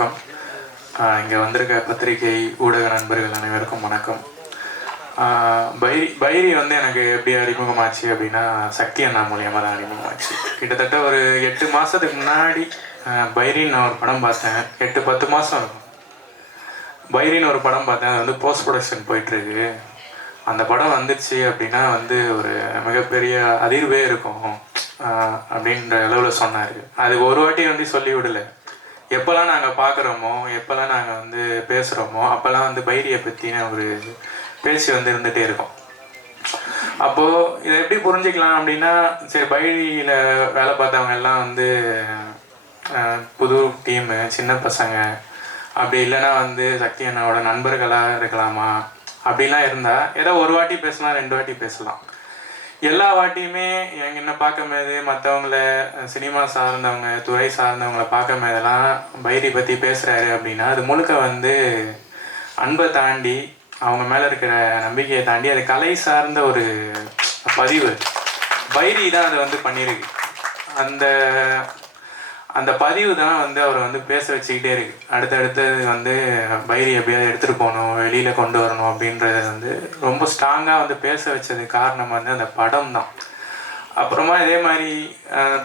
வணக்கம். இங்கே வந்திருக்க பத்திரிகை ஊடக நண்பர்கள் அனைவருக்கும் வணக்கம். பைரி வந்து எனக்கு எப்படி அறிமுகமாச்சு அப்படின்னா, சக்தி அண்ணா மூலியமாக தான் அறிமுகமாச்சு. கிட்டத்தட்ட ஒரு 8 மாதத்துக்கு முன்னாடி பைரின்னு நான் ஒரு படம் பார்த்தேன். 8-10 மாதம் இருக்கும். பைரின்னு ஒரு படம் பார்த்தேன். அது வந்து போஸ்ட் ப்ரொடக்ஷன் போயிட்டுருக்கு. அந்த படம் வந்துடுச்சு அப்படின்னா வந்து ஒரு மிகப்பெரிய அதிர்வே இருக்கும் அப்படின்ற அளவில் சொன்னார். அது ஒரு வாட்டி வந்து சொல்லி விடலை. எப்போல்லாம் நாங்கள் பார்க்குறோமோ, எப்போல்லாம் நாங்கள் வந்து பேசுகிறோமோ, அப்போல்லாம் வந்து பைரியை பற்றின ஒரு பேச்சு வந்து இருந்துகிட்டே இருக்கும். அப்போது இதை எப்படி புரிஞ்சிக்கலாம் அப்படின்னா, சரி பைரியில் வேலை பார்த்தவங்க எல்லாம் வந்து புது டீமு, சின்ன பசங்க, அப்படி இல்லைன்னா வந்து சக்தி அண்ணாவோட நண்பர்களாக இருக்கலாமா, அப்படிலாம் இருந்தால் ஏதோ ஒரு வாட்டி பேசலாம், 2 வாட்டி பேசலாம். எல்லா வாட்டியுமே என்ன பார்க்கும்போது மற்றவங்கள சினிமா சார்ந்தவங்க, துறை சார்ந்தவங்களை பார்க்கும்போதெல்லாம் பைரி பற்றி பேசுகிறாரு அப்படின்னா, அது முழுக்க வந்து அன்பை தாண்டி, அவங்க மேலே இருக்கிற நம்பிக்கையை தாண்டி, அது கலை சார்ந்த ஒரு பதிவு. பைரி தான் அதை வந்து பண்ணியிருக்கு. அந்த பதிவு தான் வந்து அவரை வந்து பேச வச்சுக்கிட்டே இருக்கு. அடுத்தடுத்தது வந்து பைரி எப்படியாவது எடுத்துகிட்டு போகணும், வெளியில் கொண்டு வரணும் அப்படின்றத வந்து ரொம்ப ஸ்ட்ராங்காக வந்து பேச வச்சது காரணம் வந்து அந்த படம் தான். அப்புறமா இதே மாதிரி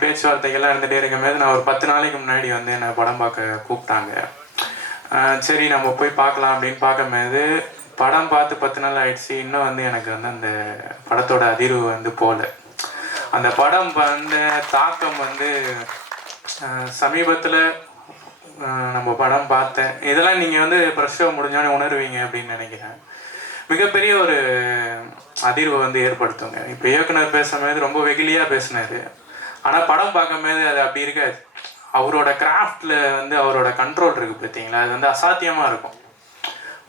பேச்சுவார்த்தைகள்லாம் இருந்துகிட்டே இருக்கும்போது, நான் ஒரு 10 நாளைக்கு முன்னாடி வந்து என்னை படம் பார்க்க கூப்பிட்டாங்க. சரி நம்ம போய் பார்க்கலாம் அப்படின்னு பார்க்கும்போது, படம் பார்த்து 10 நாள் ஆயிடுச்சு. இன்னும் வந்து எனக்கு வந்து அந்த படத்தோட அதிர்வு வந்து போகல. அந்த படம் வந்து தாக்கம் வந்து சமீபத்தில் நம்ம படம் பார்த்தேன். இதெல்லாம் நீங்கள் வந்து ப்ரெஷ் ஷோ முடிஞ்சோடனே உணர்வீங்க அப்படின்னு நினைக்கிறேன். மிகப்பெரிய ஒரு அதிர்வை வந்து ஏற்படுத்துங்க. இப்போ இயக்குனர் பேசும்போது ரொம்ப வெகுளியாக பேசினார். ஆனால் படம் பார்க்கும்போது அது அப்படி இருக்காது. அவரோட கிராஃப்டில் வந்து அவரோட கண்ட்ரோல் இருக்குது பார்த்தீங்களா, அது வந்து அசாத்தியமாக இருக்கும்.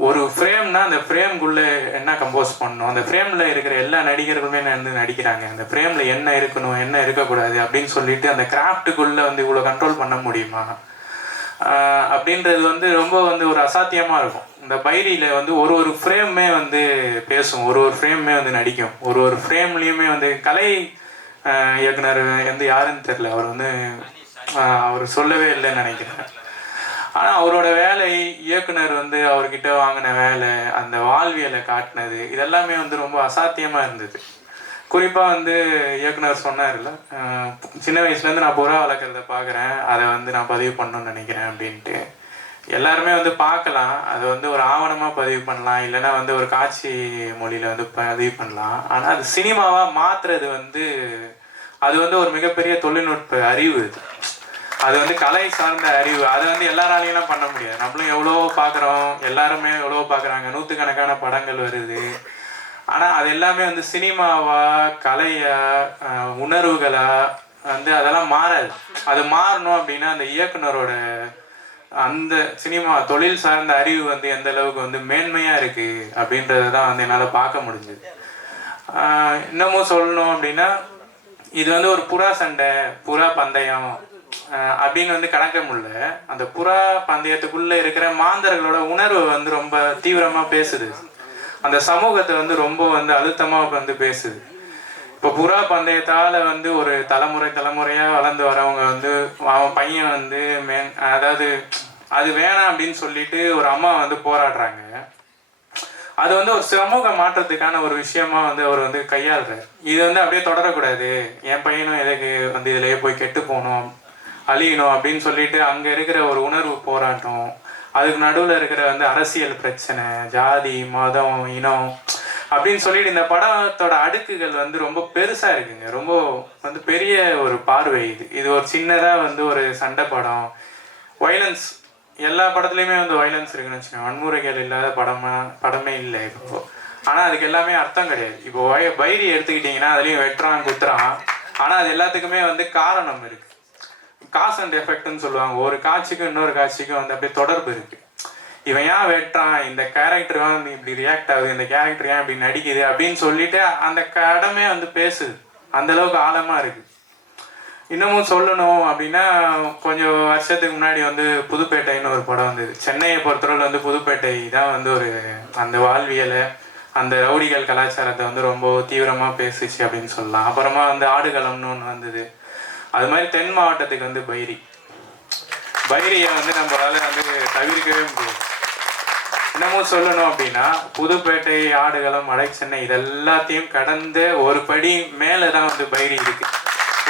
ஒரு ஃப்ரேம்னா அந்த ஃப்ரேம்குள்ளே என்ன கம்போஸ் பண்ணணும், அந்த ஃப்ரேமில் இருக்கிற எல்லா நடிகர்களுமே வந்து நடிக்கிறாங்க. அந்த ஃப்ரேமில் என்ன இருக்கணும், என்ன இருக்கக்கூடாது அப்படின்னு சொல்லிட்டு அந்த கிராஃப்ட்டுக்குள்ளே வந்து இவ்வளோ கண்ட்ரோல் பண்ண முடியுமா அப்படின்றது வந்து ரொம்ப வந்து ஒரு அசாத்தியமாக இருக்கும். இந்த பைரியில் வந்து ஒரு ஃப்ரேமே வந்து பேசும், ஒரு ஃப்ரேமே வந்து நடிக்கும். ஒரு ஃப்ரேம்லேயுமே வந்து கலை இயக்குனர் வந்து யாருன்னு தெரில, அவர் வந்து அவர் சொல்லவே இல்லைன்னு நினைக்கிறேன். ஆனால் அவரோட வேலை, இயக்குனர் வந்து அவர்கிட்ட வாங்கின வேலை, அந்த வாழ்வியலை காட்டினது, இதெல்லாமே வந்து ரொம்ப அசாத்தியமாக இருந்தது. குறிப்பாக வந்து இயக்குனர் சொன்னார்ல, சின்ன வயசுலேருந்து நான் புறா வளர்க்குறத பார்க்குறேன், அதை வந்து நான் பதிவு பண்ணணும்னு நினைக்கிறேன் அப்படின்ட்டு. எல்லாருமே வந்து பார்க்கலாம், அதை வந்து ஒரு ஆவணமாக பதிவு பண்ணலாம், இல்லைன்னா வந்து ஒரு காட்சி மொழியில் வந்து பதிவு பண்ணலாம். ஆனால் அது சினிமாவாக மாற்றுறது வந்து அது வந்து ஒரு மிகப்பெரிய தொழில்நுட்ப அறிவு. அது வந்து கலை சார்ந்த அறிவு. அதை வந்து எல்லாராலையும் பண்ண முடியாது. நம்மளும் எவ்வளோ பார்க்குறோம், எல்லாருமே எவ்வளோ பார்க்குறாங்க, 100கணக்கான படங்கள் வருது. ஆனால் அது எல்லாமே வந்து சினிமாவா, கலையா, உணர்வுகளா வந்து அதெல்லாம் மாறாது. அது மாறணும் அப்படின்னா அந்த இயக்குனரோட அந்த சினிமா தொழில் சார்ந்த அறிவு வந்து எந்த அளவுக்கு வந்து மேன்மையாக இருக்குது அப்படின்றத தான் வந்து என்னால் பார்க்க முடிஞ்சுது. இன்னமும் சொல்லணும் அப்படின்னா, இது வந்து ஒரு புறா சண்டை, புறா பந்தயம் அப்படின்னு வந்து கணக்க முடியல. அந்த புறா பந்தயத்துக்குள்ளே இருக்கிற மாந்தர்களோட உணர்வு வந்து ரொம்ப தீவிரமாக பேசுது. அந்த சமூகத்தை வந்து ரொம்ப வந்து அழுத்தமாக வந்து பேசுது. இப்போ புறா பந்தயத்தால் வந்து ஒரு தலைமுறையாக வளர்ந்து வரவங்க வந்து அவன் பையன் வந்து அதாவது அது வேணாம் அப்படின்னு சொல்லிட்டு ஒரு அம்மா வந்து போராடுறாங்க. அது வந்து ஒரு சமூக மாற்றத்துக்கான ஒரு விஷயமா வந்து அவர் வந்து கையாளுறாரு. இது வந்து அப்படியே தொடரக்கூடாது, என் பையனும் எதுக்கு வந்து இதிலேயே போய் கெட்டு போகணும், அழியணும் அப்படின்னு சொல்லிட்டு அங்கே இருக்கிற ஒரு உணர்வு போராட்டம், அதுக்கு நடுவில் இருக்கிற வந்து அரசியல் பிரச்சனை, ஜாதி, மதம், இனம் அப்படின்னு சொல்லிட்டு இந்த படத்தோட அடுக்குகள் வந்து ரொம்ப பெருசாக இருக்குங்க. ரொம்ப வந்து பெரிய ஒரு பார்வை. இது ஒரு சின்னதாக வந்து ஒரு சண்டை படம், வைலன்ஸ் எல்லா படத்துலையுமே வந்து வைலன்ஸ் இருக்குன்னு வச்சுக்கோங்க. வன்முறைகள் இல்லாத படமே இல்லை இப்போ. ஆனால் அதுக்கு எல்லாமே அர்த்தம் கிடையாது. இப்போ பைரி எடுத்துக்கிட்டிங்கன்னா அதுலேயும் வெட்டுறான், குத்துறான். ஆனால் அது எல்லாத்துக்குமே வந்து காரணம் இருக்குது. காஸ் அண்ட் எஃபெக்ட்னு சொல்லுவாங்க. ஒரு காட்சிக்கும் இன்னொரு காட்சிக்கும் வந்து அப்படியே தொடர்பு இருக்குது. இவன் ஏன் வெட்டுறான், இந்த கேரக்டர் வந்து இப்படி ரியாக்ட் ஆகுது, இந்த கேரக்டர் ஏன் இப்படி நடிக்குது அப்படின்னு சொல்லிட்டு அந்த கடமே வந்து பேசுது. அந்தளவுக்கு ஆழமாக இருக்குது. இன்னமும் சொல்லணும் அப்படின்னா, கொஞ்சம் வருஷத்துக்கு முன்னாடி வந்து புதுப்பேட்டைன்னு ஒரு படம் வந்தது. சென்னையை பொறுத்தவரை வந்து புதுப்பேட்டை தான் வந்து ஒரு அந்த வாழ்வியலை, அந்த ரவுடிகள் கலாச்சாரத்தை வந்து ரொம்ப தீவிரமாக பேசுச்சு அப்படின்னு சொல்லலாம். அப்புறமா வந்து ஆடுகளம்னு ஒன்று வந்தது. அது மாதிரி தென் மாவட்டத்துக்கு வந்து பைரி. பைரியை வந்து நம்மளால வந்து தவிர்க்கவே முடியாது. இன்னமும் சொல்லணும் அப்படின்னா புதுப்பேட்டை, ஆடுகளம், வட சென்னை இதெல்லாத்தையும் கடந்த ஒரு படி மேலே தான் வந்து பைரி இருக்கு.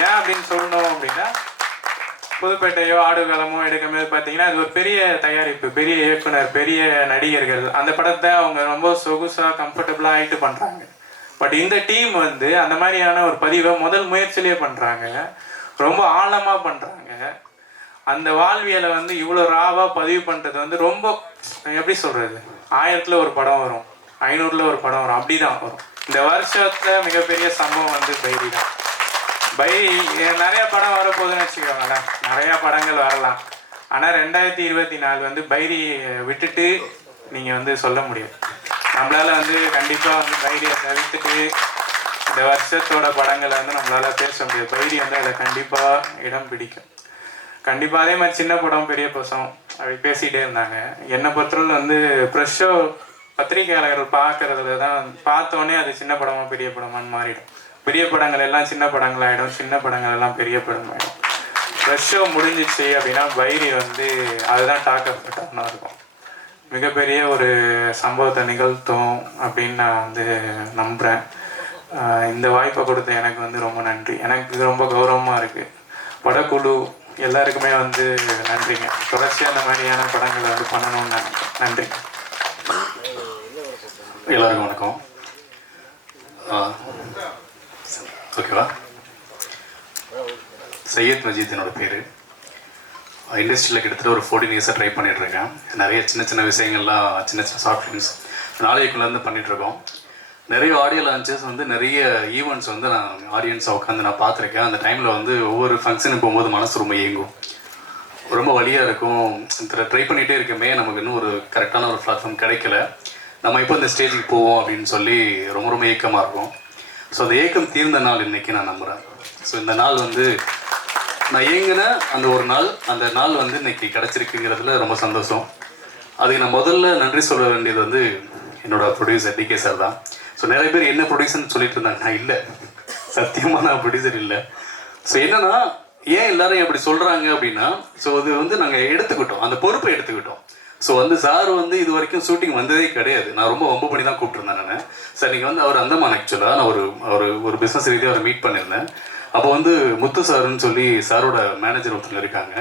ஏன் அப்படின்னு சொல்லணும் அப்படின்னா புதுப்பேட்டையோ ஆடுகளமோ எடுக்கும்போது பார்த்தீங்கன்னா அது ஒரு பெரிய தயாரிப்பு, பெரிய இயக்குனர், பெரிய நடிகர்கள், அந்த படத்தை அவங்க ரொம்ப சொகுசாக கம்ஃபர்டபுளாக ஆகிட்டு பண்ணுறாங்க. பட் இந்த டீம் வந்து அந்த மாதிரியான ஒரு பதிவை முதல் முயற்சியிலே பண்ணுறாங்க, ரொம்ப ஆழமாக பண்ணுறாங்க. அந்த வாழ்வியலை வந்து இவ்வளோ ராவாக பதிவு பண்ணுறது வந்து ரொம்ப எப்படி சொல்கிறது, 1000ல் ஒரு படம் வரும், 500ல் ஒரு படம் வரும், அப்படி தான் வரும். இந்த வருஷத்தில் மிகப்பெரிய சம்பவம் வந்து பைரி தான். பைரி நிறையா படம் வரப்போகுதுன்னு வச்சுக்கோங்களேன், நிறையா படங்கள் வரலாம். ஆனால் 2024 வந்து பைரி விட்டுட்டு நீங்கள் வந்து சொல்ல முடியும். நம்மளால் வந்து கண்டிப்பாக வந்து பைரியை தவிர்த்துட்டு இந்த வருஷத்தோட படங்களை வந்து நம்மளால் பேச முடியாது. பைரி வந்து அதில் கண்டிப்பாக இடம் பிடிக்கும். கண்டிப்பாக அதே மாதிரி சின்ன படம் பெரிய பசம் அப்படி பேசிகிட்டே இருந்தாங்க. என்னை பொறுத்தவரை வந்து ப்ரெஷ் ஷோ பத்திரிகையாளர்கள் பார்க்கறதுல தான் பார்த்தோன்னே அது சின்ன படமாக பெரிய படமான்னு மாறிடும். பெரிய படங்கள் எல்லாம் சின்ன படங்களாகிடும், சின்ன படங்கள் எல்லாம் பெரிய படமாகிடும். ப்ரெஷ் ஷோ முடிஞ்சிச்சு அப்படின்னா பைரி வந்து அதுதான் டாக் ஆஃப் த டவுனாக இருக்கும். மிகப்பெரிய ஒரு சம்பவத்தை நிகழ்த்தும் அப்படின்னு நான் வந்து நம்புகிறேன். இந்த வாய்ப்பை கொடுத்த எனக்கு வந்து ரொம்ப நன்றி. எனக்கு ரொம்ப கௌரவமாக இருக்குது. படக்குழு எல்லாருக்குமே வந்து நன்றிங்க. தொடர்ச்சியாக அந்த மாதிரியான படங்களை வந்து பண்ணணும்னு நினைக்கிறேன். நன்றி. எல்லாருக்கும் வணக்கம். ஓகேவா? சையத் மஜீத் என்னோட பேர். இண்டஸ்ட்ரியில் கிட்டத்தட்ட ஒரு 14 இயர்ஸாக ட்ரை பண்ணிகிட்ருக்கேன். நிறைய சின்ன சின்ன விஷயங்கள்லாம், சின்ன சின்ன ஷார்ட் ஃபிலிம்ஸ் நாளைக்குள்ளேருந்து பண்ணிகிட்ருக்கோம். நிறைய ஆடியோ லான்ச்சஸ் வந்து நிறைய ஈவெண்ட்ஸ் வந்து நான் ஆடியன்ஸை உட்காந்து நான் பார்த்துருக்கேன். அந்த டைமில் வந்து ஒவ்வொரு ஃபங்க்ஷனுக்கு போகும்போது மனசு ரொம்ப ஏங்கும், ரொம்ப வலியாக இருக்கும். ட்ரை பண்ணிகிட்டே இருக்கமே, நமக்கு இன்னும் ஒரு கரெக்டான ஒரு பிளாட்ஃபார்ம் கிடைக்கல, நம்ம இப்போ இந்த ஸ்டேஜுக்கு போவோம் அப்படின்னு சொல்லி ரொம்ப ரொம்ப ஏக்கமாக இருக்கும். ஸோ அந்த ஏக்கம் தீர்ந்த நாள் இன்றைக்கி நான் நம்புகிறேன். ஸோ இந்த நாள் வந்து நான் ஏங்கின அந்த ஒரு நாள், அந்த நாள் வந்து இன்றைக்கி கிடச்சிருக்குங்கிறதுல ரொம்ப சந்தோஷம். அதுக்கு நான் முதல்ல நன்றி சொல்ல வேண்டியது வந்து என்னோடய ப்ரொடியூசர் டிகே சார் தான். ஸோ நிறைய பேர் என்ன ப்ரொடியூசர்னு சொல்லிட்டு இருந்தாங்க. நான் இல்லை, சத்தியமாக நான் ப்ரொடியூசர் இல்லை. ஸோ என்னென்னா ஏன் எல்லாரும் அப்படி சொல்கிறாங்க அப்படின்னா, ஸோ அது வந்து நாங்கள் எடுத்துக்கிட்டோம், அந்த பொறுப்பை எடுத்துக்கிட்டோம். ஸோ வந்து சார் வந்து இது வரைக்கும் ஷூட்டிங் வந்ததே கிடையாது. நான் ரொம்ப வம்பு பண்ணி தான் கூப்பிட்டுருந்தேன் நான். சார் நீங்கள் வந்து அவர் அந்தமான் ஆக்சுவலாக நான் ஒரு பிஸ்னஸ் ரீதியாக அவரை மீட் பண்ணியிருந்தேன். அப்போ வந்து முத்து சாருன்னு சொல்லி சாரோட மேனேஜர் ஒருத்தங்க இருக்காங்க.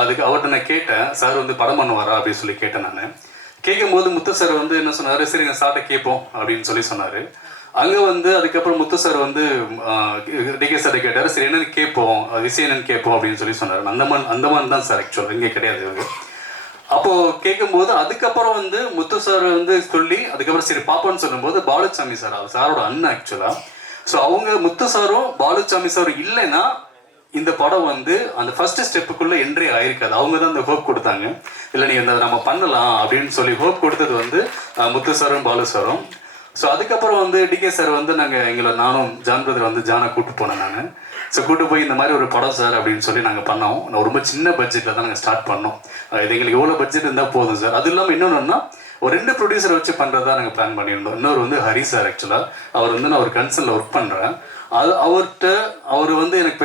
அதுக்கு அவர்கிட்ட நான் கேட்டேன், சார் வந்து படம் பண்ணுவாரா அப்படின்னு சொல்லி கேட்டேன். நான் கேட்கும்போது முத்து சார் வந்து என்ன சொன்னார், சரி நான் சார்ட்ட கேட்போம் அப்படின்னு சொல்லி சொன்னார். அங்கே வந்து அதுக்கப்புறம் முத்து சார் வந்து டிகே சார்ட்ட கேட்டார், சரி என்னென்னு கேட்போம், விஷயம் என்னென்னு கேட்போம் அப்படின்னு சொல்லி சொன்னார். அந்தமான் தான் சார் ஆக்சுவலாக, இங்கே கிடையாது இவங்க. அப்போது கேட்கும்போது அதுக்கப்புறம் வந்து முத்து சார் வந்து சொல்லி அதுக்கப்புறம் சரி பாப்பான்னு சொல்லும்போது பாலுசாமி சார், அவர் சாரோட அண்ணன் ஆக்சுவலாக. ஸோ அவங்க முத்து சாரும் பாலுசாமி சாரும் இல்லைன்னா இந்த படம் வந்து அந்த ஃபர்ஸ்ட் ஸ்டெப்புக்குள்ளே என்ட்ரி ஆயிருக்காது. அவங்க தான் அந்த ஹோப் கொடுத்தாங்க, இல்லை நீ இந்த நம்ம பண்ணலாம் அப்படின்னு சொல்லி ஹோப் கொடுத்தது வந்து முத்து சாரும் பாலு சாரும். ஸோ அதுக்கப்புறம் வந்து டிகே சார் வந்து நானும் ஜான் பிரதர் வந்து ஜானை கூப்பிட்டு போனேன் நான். ஸோ கூப்பிட்டு போய் இந்த மாதிரி ஒரு படம் சார் அப்படின்னு சொல்லி நாங்கள் பண்ணோம். ரொம்ப சின்ன பட்ஜெட்டில் தான் நாங்கள் ஸ்டார்ட் பண்ணோம். இது எங்களுக்கு எவ்வளோ பட்ஜெட் இருந்தால் போதும் சார். அது இல்லாமல் இன்னொன்றுன்னா ஒரு 2 ப்ரொடியூசரை வச்சு பண்ணுறதா நாங்கள் பிளான் பண்ணியிருந்தோம். இன்னொரு வந்து ஹரி சார் ஆக்சுவலாக, அவர் வந்து நான் ஒரு கன்சர்னில் ஒர்க் பண்ணுறேன். அவர் வந்து எனக்கு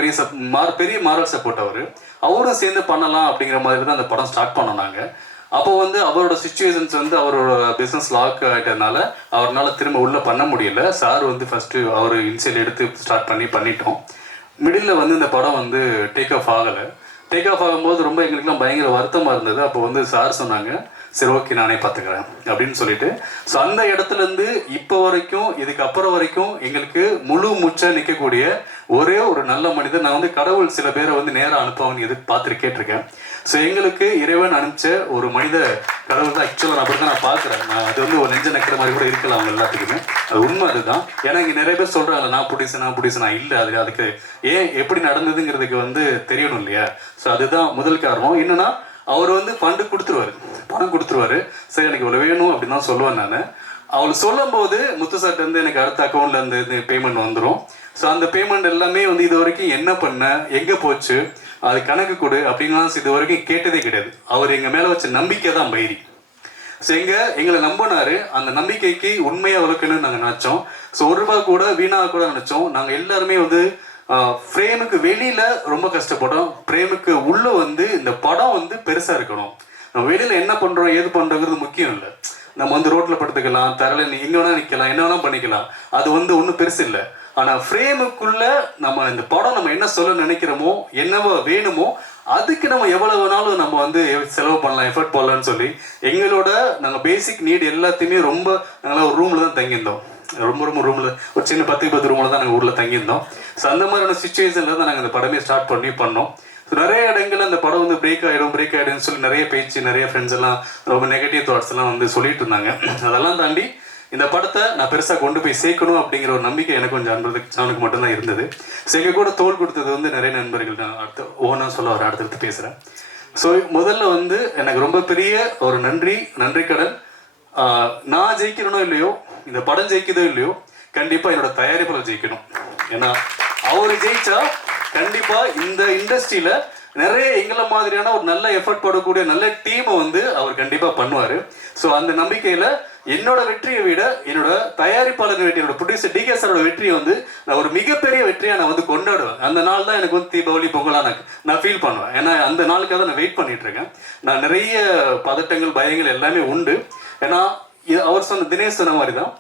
பெரிய மாரல் சப்போர்ட். அவரும் சேர்ந்து பண்ணலாம் அப்படிங்கிற மாதிரி தான் அந்த படம் ஸ்டார்ட் பண்ணோம் நாங்கள். அப்போ வந்து அவரோட சுச்சுவேஷன்ஸ் வந்து அவரோட பிஸ்னஸ் லாக் ஆகிட்டதுனால அவரால் திரும்ப உள்ளே பண்ண முடியல. சார் வந்து ஃபஸ்ட்டு அவர் இன்சியல் எடுத்து ஸ்டார்ட் பண்ணிட்டோம். மிடில் வந்து இந்த படம் வந்து டேக் ஆஃப் ஆகலை. டேக் ஆஃப் ஆகும்போது ரொம்ப எங்களுக்குலாம் பயங்கர வருத்தமாக இருந்தது. அப்போ வந்து சார் சொன்னாங்க, சரி ஓகே நானே பார்த்துக்கிறேன் அப்படின்னு சொல்லிட்டு. ஸோ அந்த இடத்துலேருந்து இப்போ வரைக்கும் இதுக்கப்புறம் வரைக்கும் எங்களுக்கு முழு மூச்சாக நிற்கக்கூடிய ஒரே ஒரு நல்ல மனிதர். நான் வந்து கடவுள் சில பேரை வந்து நேராக அனுப்புவாங்கன்னு பார்த்துட்டு கேட்டிருக்கேன். ஸோ எங்களுக்கு இறைவன் அனுப்பிச்ச ஒரு மனித கடவுள் தான் ஆக்சுவலாக நான் அப்படி தான் நான் பார்க்குறேன். நான் அது வந்து ஒரு நெஞ்ச நக்கிற மாதிரி கூட இருக்கலாம் அவங்க எல்லாத்துக்குமே. அது உண்மை அதுதான். ஏன்னா இங்கே நிறைய பேர் சொல்கிறாங்க நான் பிடிச்சேன் நான் இல்லை. அதுக்கு ஏன் எப்படி நடந்ததுங்கிறதுக்கு வந்து தெரியணும் இல்லையா? ஸோ அதுதான் முதல் காரணம். என்னன்னா அவர் வந்து ஃபண்டு கொடுத்துருவாரு, பணம் கொடுத்துருவாரு. சரி எனக்கு இவ்வளோ வேணும் அப்படின்னு தான் சொல்லுவேன் நான். அவள் சொல்லும் போது முத்து சார்ட்ட இருந்து எனக்கு அடுத்த அக்கௌண்ட்ல இருந்து பேமெண்ட் வந்துடும். ஸோ அந்த பேமெண்ட் எல்லாமே வந்து இது வரைக்கும் என்ன பண்ண, எங்கே போச்சு, அது கணக்கு கொடு அப்படின்லாம் இது வரைக்கும் கேட்டதே கிடையாது. அவர் எங்கள் மேலே வச்ச நம்பிக்கை தான் பைரி. ஸோ எங்களை நம்பினாரு. அந்த நம்பிக்கைக்கு உண்மையாக வளர்க்கணும்னு நாங்கள் நினச்சோம். ஸோ ₹1 கூட வீணாக கூட நினச்சோம். நாங்கள் எல்லாருமே வந்து ஃப்ரேமுக்கு வெளியில் ரொம்ப கஷ்டப்படும், ஃப்ரேமுக்கு உள்ளே வந்து இந்த படம் வந்து பெருசாக இருக்கணும். நம்ம வெளியில் என்ன பண்ணுறோம் ஏது பண்ணுறோங்கிறது முக்கியம் இல்லை. நம்ம வந்து ரோட்டில் படுத்துக்கலாம், தரையில் எங்கே வேணால் நிற்கலாம், என்ன வேணால் பண்ணிக்கலாம், அது வந்து ஒன்றும் பெருசு இல்லை. ஆனால் ஃப்ரேமுக்குள்ளே நம்ம இந்த படம் நம்ம என்ன சொல்ல நினைக்கிறோமோ என்னவோ வேணுமோ அதுக்கு நம்ம எவ்வளோ வேணாலும் நம்ம வந்து செலவு பண்ணலாம், எஃபர்ட் போடலான்னு சொல்லி எங்களோட நாங்கள் பேசிக் நீட் எல்லாத்தையுமே ரொம்ப நாங்களாம் ஒரு ரூமில் தான் தங்கியிருந்தோம். ரொம்ப ரூமில் ஒரு சின்ன 10 ரூமில் தான் நாங்கள் ஊரில் தங்கியிருந்தோம். ஸோ அந்த மாதிரியான சுச்சுவேஷனில் தான் நாங்கள் இந்த படமே ஸ்டார்ட் பண்ணோம். ஸோ நிறைய இடங்கள்ல அந்த படம் வந்து பிரேக் ஆகிடும்னு சொல்லி நிறைய பேச்சு, நிறைய ஃப்ரெண்ட்ஸ் எல்லாம் ரொம்ப நெகட்டிவ் தாட்ஸ் எல்லாம் வந்து சொல்லிட்டு இருந்தாங்க. அதெல்லாம் தாண்டி இந்த படத்தை நான் பெருசாக கொண்டு போய் சேர்க்கணும் அப்படிங்கிற ஒரு நம்பிக்கை எனக்கு கொஞ்சம் ஜானுக்கு மட்டும்தான் இருந்தது. ஸோ எங்கள் கூட தோல் கொடுத்தது வந்து நிறைய நண்பர்கள். நான் அடுத்து ஓனா சொல்ல வர அடுத்தடுத்து பேசுகிறேன். ஸோ முதல்ல வந்து எனக்கு ரொம்ப பெரிய ஒரு நன்றி கடன். நான் ஜெயிக்கணும் இல்லையோ, இந்த படம் ஜெயிக்குதோ இல்லையோ, கண்டிப்பாக என்னோட தயாரிப்பாளர் ஜெயிக்கணும். ஏன்னா அவர் ஜெயிச்சா கண்டிப்பாக இந்த இண்டஸ்ட்ரியில் நிறைய எங்களை மாதிரியான ஒரு நல்ல எஃபர்ட் போடக்கூடிய நல்ல டீமை வந்து அவர் கண்டிப்பாக பண்ணுவார். ஸோ அந்த நம்பிக்கையில் என்னோட வெற்றியை விட என்னோட தயாரிப்பாளர் வெற்றி, என்னோட ப்ரொடியூசர் டிகே சாரோட வெற்றியை வந்து நான் ஒரு மிகப்பெரிய வெற்றியாக நான் வந்து கொண்டாடுவேன். அந்த நாள் தான் எனக்கு வந்து தீபாவளி பொங்கலாக நான் ஃபீல் பண்ணுவேன். ஏன்னா அந்த நாளுக்காக தான் நான் வெயிட் பண்ணிட்டு இருக்கேன். நான் நிறைய பதட்டங்கள் பயங்கள் எல்லாமே உண்டு. ஏன்னா அவர் சொன்ன தினேஷ் சொன்ன மாதிரி தான்,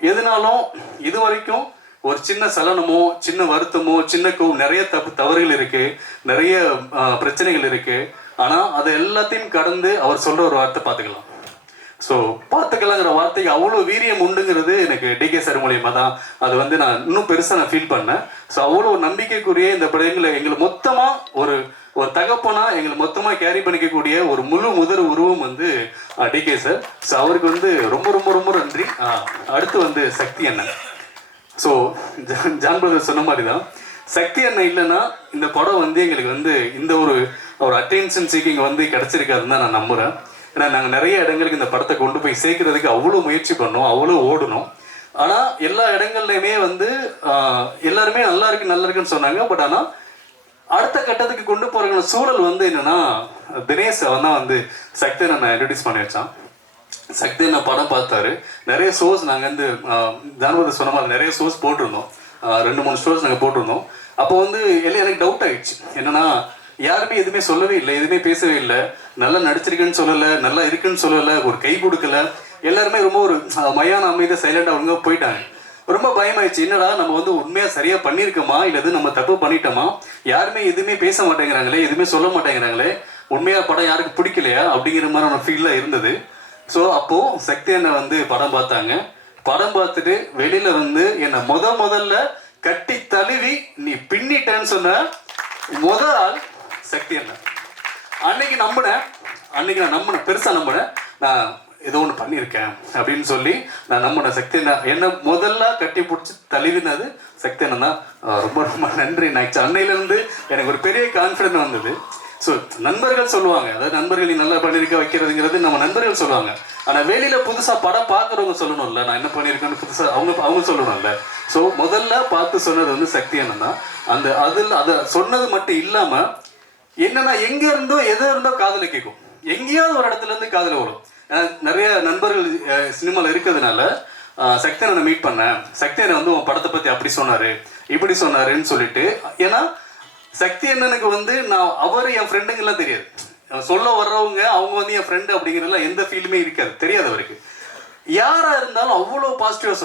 எதுனாலும் இது வரைக்கும் ஒரு சின்ன சலனமோ சின்ன வருத்தமோ சின்ன நிறைய தவறுகள் இருக்கு, நிறைய பிரச்சனைகள் இருக்கு. ஆனா அதை எல்லாத்தையும் கடந்து அவர் சொல்ற ஒரு வார்த்தை பார்த்துக்கலாம். ஸோ பார்த்துக்கலாங்கிற வார்த்தைக்கு அவ்வளோ வீரியம் உண்டுங்கிறது எனக்கு டிகே சார் மூலியமாக தான் அது வந்து நான் இன்னும் பெருசாக நான் ஃபீல் பண்ணேன். ஸோ அவ்வளோ நம்பிக்கைக்குரிய இந்த படங்களை எங்களை மொத்தமாக ஒரு தகப்பனா எங்களை மொத்தமாக கேரி பண்ணிக்கக்கூடிய ஒரு முதல் உருவம் வந்து டிகே சார். ஸோ அவருக்கு வந்து ரொம்ப ரொம்ப ரொம்ப நன்றி. அடுத்து வந்து சக்தி அண்ணன். ஸோ ஜான் பிரதர் சொன்ன மாதிரி தான், சக்தி அண்ணன் இல்லைன்னா இந்த படம் வந்து எங்களுக்கு வந்து இந்த ஒரு அட்டென்ஷன் சீக்கிங் வந்து கிடச்சிருக்காதுன்னு தான் நான் நம்புகிறேன். ஏன்னா நாங்கள் நிறைய இடங்களுக்கு இந்த படத்தை கொண்டு போய் சேர்க்கறதுக்கு அவ்வளோ முயற்சி பண்ணோம், அவ்வளோ ஓடணும். ஆனால் எல்லா இடங்கள்லையுமே வந்து எல்லாருமே நல்லா இருக்குன்னு சொன்னாங்க. பட் ஆனால் அடுத்த கட்டத்துக்கு கொண்டு போகிற சூழல் வந்து என்னன்னா, தினேஷ் அவன் தான் வந்து சக்தி அண்ணனை இன்ட்ரடியூஸ் பண்ணி வச்சான். சக்தி அண்ணன் படம் பார்த்தாரு. நிறைய ஷோஸ் நாங்கள் வந்து ஜானபதி சொன்ன மாதிரி நிறைய ஷோஸ் போட்டிருந்தோம். 2-3 ஷோஸ் நாங்கள் போட்டிருந்தோம். அப்போ வந்து எல்லாம் எனக்கு டவுட் ஆகிடுச்சு. என்னன்னா யாருமே எதுவுமே சொல்லவே இல்லை, எதுவுமே பேசவே இல்லை, நல்லா நடிச்சிருக்குன்னு சொல்லலை, நல்லா இருக்குன்னு சொல்லலை, ஒரு கை கொடுக்கல. எல்லாருமே ரொம்ப ஒரு மயான அமைதியாக சைலண்டாக அவங்க போயிட்டாங்க. ரொம்ப பயமாயிடுச்சு. என்னடா நம்ம வந்து உண்மையாக சரியாக பண்ணியிருக்கோமா இல்லை எது நம்ம தப்பு பண்ணிட்டோமா, யாருமே எதுவுமே பேச மாட்டேங்கிறாங்களே, எதுவுமே சொல்ல மாட்டேங்கிறாங்களே, உண்மையாக படம் யாருக்கு பிடிக்கலையா அப்படிங்கிற மாதிரி ஃபீலாக இருந்தது. ஸோ அப்போது சக்தி அண்ணன் வந்து படம் பார்த்தாங்க. படம் பார்த்துட்டு வெளியில் வந்து என்னை முதல்ல கட்டி தழுவி நீ பின்னிட்டேன்னு சொன்ன முதல் ஆள் சக்தி அண்ணன். அன்னைக்கு நான் நம்பினேன், பெருசாக நம்பினேன். நான் ஏதோ ஒன்று பண்ணியிருக்கேன் அப்படின்னு சொல்லி நான் நம்பினேன். சக்தி அண்ணன் என்னை முதல்ல கட்டி பிடிச்சி தழுவினது சக்தி அண்ணன் தான். ரொம்ப ரொம்ப நன்றி. நான் அன்னையிலேருந்து எனக்கு ஒரு பெரிய கான்ஃபிடென்ட் வந்தது. ஸோ நண்பர்கள் சொல்லுவாங்க, அதாவது நண்பர்கள் நீ நல்லா பண்ணியிருக்க வைக்கிறதுங்கிறது நம்ம நண்பர்கள் சொல்லுவாங்க. ஆனால் வெளியில் புதுசாக படம் பார்க்குறவங்க சொல்லணும்ல, நான் என்ன பண்ணியிருக்கேன்னு புதுசாக அவங்க சொல்லணும்ல. ஸோ முதல்ல பார்த்து சொன்னது வந்து சக்தி அண்ணன் தான். அதை சொன்னது மட்டும் இல்லாமல் என்னன்னா எங்கே இருந்தோ எதோ இருந்தோ காதில் கேட்கும், எங்கேயாவது ஒரு இடத்துல இருந்து காதில் வரும். நிறைய நண்பர்கள் சினிமாவில் இருக்கிறதுனால சக்தி அண்ணனை மீட் பண்ணேன். சக்தி அண்ணன் வந்து உன் படத்தை பற்றி அப்படி சொன்னார் இப்படி சொன்னாருன்னு சொல்லிட்டு. ஏன்னா சக்தி அண்ணனுக்கு வந்து அவர் என் ஃப்ரெண்டுங்கெல்லாம் தெரியாது. சொல்ல வர்றவங்க அவங்க வந்து என் ஃப்ரெண்டு அப்படிங்கிறதுலாம் எந்த ஃபீலுமே இருக்காது, தெரியாது அவருக்கு. யாராக இருந்தாலும் அவ்வளோ பாசிட்டிவாக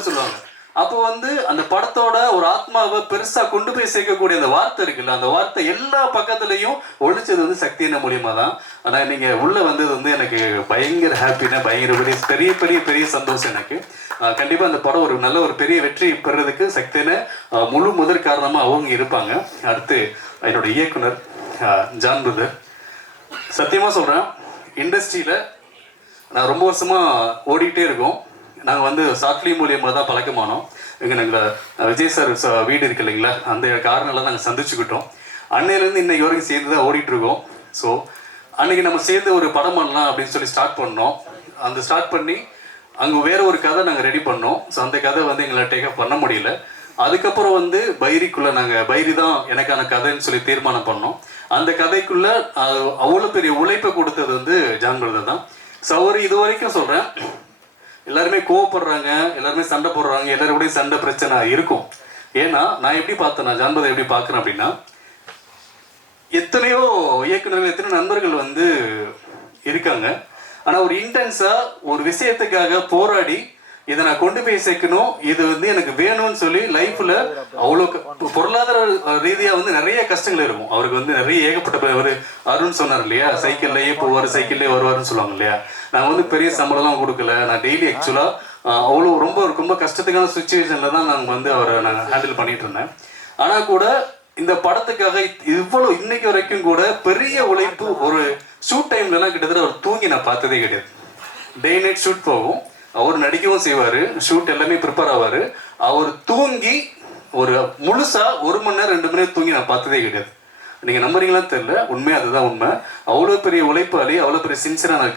சொல்லுவாங்க. அப்போ வந்து அந்த படத்தோட ஒரு ஆத்மாவை பெருசாக கொண்டு போய் சேர்க்கக்கூடிய அந்த வார்த்தை இருக்குல்ல, அந்த வார்த்தை எல்லா பக்கத்துலையும் ஒழிச்சது வந்து சக்தி அண்ணன் மூலியமா தான். ஆனால் நீங்கள் உள்ளே வந்தது வந்து எனக்கு பயங்கர ஹாப்பினா, பயங்கர பெரிய பெரிய பெரிய சந்தோஷம் எனக்கு. கண்டிப்பாக அந்த படம் ஒரு பெரிய வெற்றி பெறுறதுக்கு சக்தி அண்ணன் முதற் காரணமாக அவங்க இருப்பாங்க. அடுத்து என்னோட இயக்குனர் ஜான் பிரதர். சத்தியமாக சொல்கிறேன், இண்டஸ்ட்ரியில் நான் ரொம்ப வருஷமாக ஓடிக்கிட்டே இருக்கோம். நாங்கள் வந்து ஷார்ட் ஃபிலிம் மூலியமாக தான் பழக்கமானோம். நாங்கள் விஜய் சார் வீடு இருக்கு இல்லைங்களா, அந்த காரணம்லாம் நாங்கள் சந்திச்சுக்கிட்டோம். அன்னையிலேருந்து இன்னைக்கு வரைக்கும் சேர்ந்து தான் ஓடிட்டுருக்கோம். ஸோ அன்றைக்கி நம்ம சேர்ந்து ஒரு படம் பண்ணலாம் அப்படின்னு சொல்லி ஸ்டார்ட் பண்ணோம். அந்த ஸ்டார்ட் பண்ணி அங்கே வேற ஒரு கதை நாங்கள் ரெடி பண்ணோம். ஸோ அந்த கதை வந்து எங்களை டேக்கப் பண்ண முடியல. அதுக்கப்புறம் வந்து பைரிக்குள்ளே பைரி தான் எனக்கான கதைன்னு சொல்லி தீர்மானம் பண்ணோம். அந்த கதைக்குள்ளே அவ்வளோ பெரிய உழைப்பை கொடுத்தது வந்து ஜான் பிரதர் தான். ஸோ அவர் இது வரைக்கும் சொல்கிறேன், எல்லாருமே கோவப்படுறாங்க, எல்லாருமே சண்டை போடுறாங்க, எல்லாரும் கூட சண்டை பிரச்சனை இருக்கும். ஏன்னா நான் எப்படி பார்த்தேன், நான் ஜான்பதை எப்படி பார்க்குறேன் அப்படின்னா, எத்தனையோ இயக்குநர்கள், எத்தனையோ நண்பர்கள் வந்து இருக்காங்க. ஆனால் ஒரு இன்டென்ஸாக ஒரு விஷயத்துக்காக போராடி இதை நான் கொண்டு போய் சேர்க்கணும், இது வந்து எனக்கு வேணும்னு சொல்லி லைஃப்பில் அவ்வளோ பொருளாதார ரீதியாக வந்து நிறைய கஷ்டங்கள் இருக்கும் அவருக்கு. வந்து நிறைய ஏகப்பட்ட ஒரு அருண் சொன்னார் இல்லையா, சைக்கிள்லேயே போவார் சைக்கிள்லேயே வருவார்னு சொல்லுவாங்க இல்லையா. நான் வந்து பெரிய சம்பளம்லாம் கொடுக்கல, நான் டெய்லி ஆக்சுவலாக அவ்வளோ ரொம்ப கஷ்டத்துக்கான சுச்சுவேஷனில் தான் நாங்கள் வந்து அவரை நாங்கள் ஹேண்டில் பண்ணிட்டு இருந்தேன். ஆனால் கூட இந்த படத்துக்காக இவ்வளோ இன்னைக்கு வரைக்கும் கூட பெரிய உழைப்பு. ஒரு ஷூட் டைம்லலாம் கிட்டத்தட்ட அவர் தூங்கி நான் பார்த்ததே கிடையாது. டே நைட் ஷூட் போகும், அவர் நடிக்கவும் செய்வார், ஷூட் எல்லாமே ப்ரிப்பேர் ஆவார். அவர் தூங்கி ஒரு முழுசா 1 மணி நேரம் 2 மணி நேரம் தூங்கி நான் பார்த்ததே கிடையாது. நீங்கள் நம்புறீங்களா தெரியல, உண்மையாக அதுதான் உண்மை. அவ்வளோ பெரிய உழைப்பாளி, அவ்வளோ பெரிய சின்சியரான